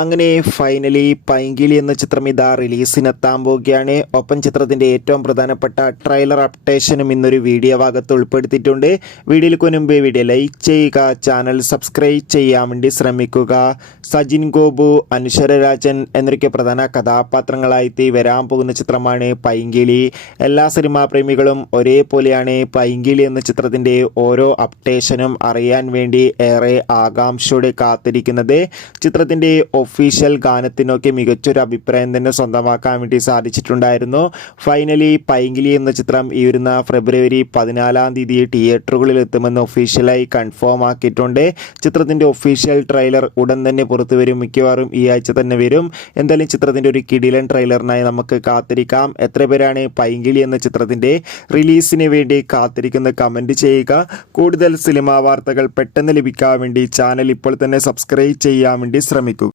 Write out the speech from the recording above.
അങ്ങനെ ഫൈനലി പൈങ്കിളി എന്ന ചിത്രം ഇതാ റിലീസിനെത്താൻ പോവുകയാണ്. ഒപ്പം ചിത്രത്തിൻ്റെ ഏറ്റവും പ്രധാനപ്പെട്ട ട്രെയിലർ അപ്ഡേഷനും ഇന്നൊരു വീഡിയോ ഭാഗത്ത് ഉൾപ്പെടുത്തിയിട്ടുണ്ട്. വീഡിയോയ്ക്ക് മുൻപ് വീഡിയോ ലൈക്ക് ചെയ്യുക, ചാനൽ സബ്സ്ക്രൈബ് ചെയ്യാൻ വേണ്ടി ശ്രമിക്കുക. സജിൻ ഗോപു, അനശ്വര രാജൻ എന്നൊക്കെ പ്രധാന കഥാപാത്രങ്ങളായി വരാൻ പോകുന്ന ചിത്രമാണ് പൈങ്കിളി. എല്ലാ സിനിമാ പ്രേമികളും ഒരേപോലെയാണ് പൈങ്കിളി എന്ന ചിത്രത്തിൻ്റെ ഓരോ അപ്ഡേഷനും അറിയാൻ വേണ്ടി ഏറെ ആകാംക്ഷയോടെ കാത്തിരിക്കുന്നത്. ചിത്രത്തിൻ്റെ ഒഫീഷ്യൽ ഗാനത്തിനൊക്കെ മികച്ചൊരു അഭിപ്രായം തന്നെ സ്വന്തമാക്കാൻ വേണ്ടി സാധിച്ചിട്ടുണ്ടായിരുന്നു. ഫൈനലി പൈങ്കിളി എന്ന ചിത്രം ഈ വരുന്ന ഫെബ്രുവരി 14-ാം തീയതി തിയേറ്ററുകളിൽ എത്തുമെന്ന് ഒഫീഷ്യലായി കൺഫേം ആക്കിയിട്ടുണ്ട്. ചിത്രത്തിൻ്റെ ഒഫീഷ്യൽ ട്രെയിലർ ഉടൻ തന്നെ പുറത്തു വരും, മിക്കവാറും ഈ ആഴ്ച തന്നെ വരും. എന്തായാലും ചിത്രത്തിൻ്റെ ഒരു കിടിലൻ ട്രെയിലറിനായി നമുക്ക് കാത്തിരിക്കാം. എത്ര പേരാണ് പൈങ്കിളി എന്ന ചിത്രത്തിൻ്റെ റിലീസിന് വേണ്ടി കാത്തിരിക്കുന്ന കമൻറ്റ് ചെയ്യുക. കൂടുതൽ സിനിമാ വാർത്തകൾ പെട്ടെന്ന് ലഭിക്കാൻ വേണ്ടി ചാനൽ ഇപ്പോൾ തന്നെ സബ്സ്ക്രൈബ് ചെയ്യാൻ വേണ്ടി ശ്രമിക്കുക.